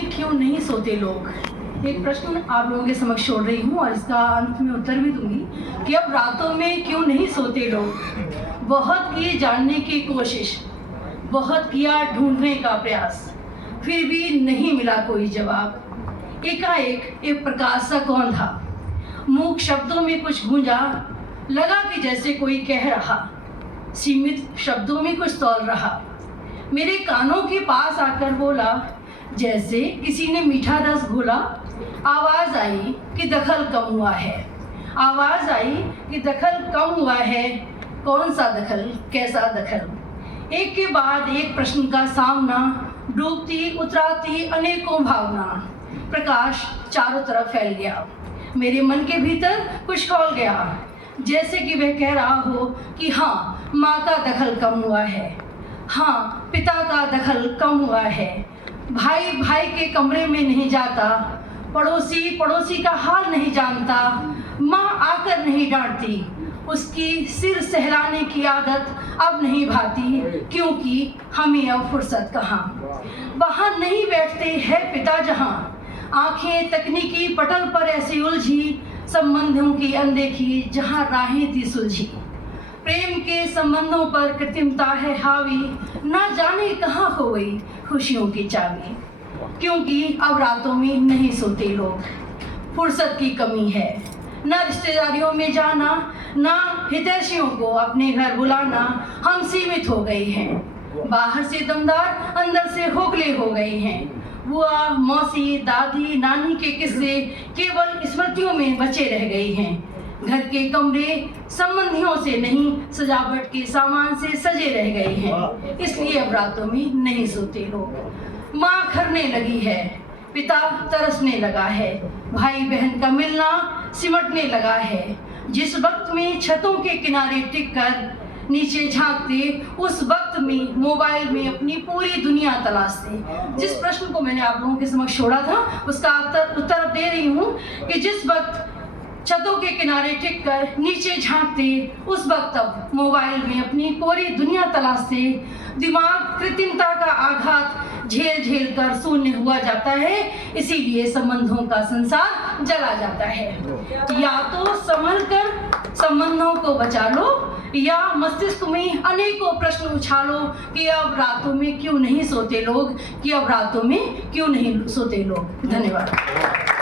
में क्यों नहीं सोते लोग? एक प्रश्न आप लोगों के समक्ष छोड़ रही हूँ और इसका अंत में उत्तर भी दूंगी कि अब रातों में क्यों नहीं सोते लोग। बहुत की जानने की कोशिश, बहुत किया ढूंढने का प्रयास, फिर भी नहीं मिला कोई जवाब। एकाएक एक प्रकाश सा कौन था, मूक शब्दों में कुछ गूंजा, लगा कि जैसे कोई कह रहा, सीमित शब्दों में कुछ तौल रहा। मेरे कानों के पास आकर बोला, जैसे किसी ने मीठा रस घोला। आवाज़ आई कि दखल कम हुआ है, आवाज़ आई कि दखल कम हुआ है। कौन सा दखल, कैसा दखल? एक के बाद एक प्रश्न का सामना, डूबती उतराती अनेकों भावना। प्रकाश चारों तरफ फैल गया, मेरे मन के भीतर कुछ खौल गया, जैसे कि वह कह रहा हो कि हाँ, माँ का दखल कम हुआ है, हाँ, पिता का दखल कम हुआ है। भाई भाई के कमरे में नहीं जाता, पड़ोसी पड़ोसी का हाल नहीं जानता, माँ आकर नहीं डांटती, उसकी सिर सहलाने की आदत अब नहीं भाती, क्योंकि हमें अब फुर्सत कहाँ। वहाँ नहीं बैठते है पिता जहाँ, आंखें तकनीकी पटल पर ऐसी उलझी, संबंधों की अनदेखी जहाँ राहें थी सुलझी। प्रेम के संबंधों पर कृत्रिमता है हावी, ना जाने कहाँ खो गई खुशियों की चाबी। क्योंकि अब रातों में नहीं सोते लोग, फुर्सत की कमी है, न रिश्तेदारियों में जाना, ना हितैषियों को अपने घर बुलाना। हम सीमित हो गए हैं, बाहर से दमदार, अंदर से खोखले हो गए हैं। बुआ, मौसी, दादी, नानी के किस्से केवल स्मृतियों में बचे रह गए हैं। घर के कमरे संबंधियों से नहीं, सजावट के सामान से सजे रह गए हैं। इसलिए अब रातों में नहीं सोते लोग। माँ खरने लगी है, पिता तरसने लगा है, भाई बहन का मिलना सिमटने लगा है। जिस वक्त में छतों के किनारे टिक कर नीचे झांकते, उस वक्त में मोबाइल में अपनी पूरी दुनिया तलाशते। जिस प्रश्न को मैंने आप लोगों के समक्ष छोड़ा था, उसका उत्तर अब दे रही हूँ कि जिस वक्त छतों के किनारे टिक कर नीचे झांकते, उस वक्त अब मोबाइल में अपनी पूरी दुनिया तलाशते। दिमाग कृत्रिमता का आघात झेल झेल कर शून्य हुआ जाता है, इसीलिए संबंधों का संसार जला जाता है। या तो संभल कर संबंधों को बचा लो, या मस्तिष्क में अनेकों प्रश्न उछालो कि अब रातों में क्यों नहीं सोते लोग, कि अब रातों में क्यों नहीं सोते लोग। धन्यवाद।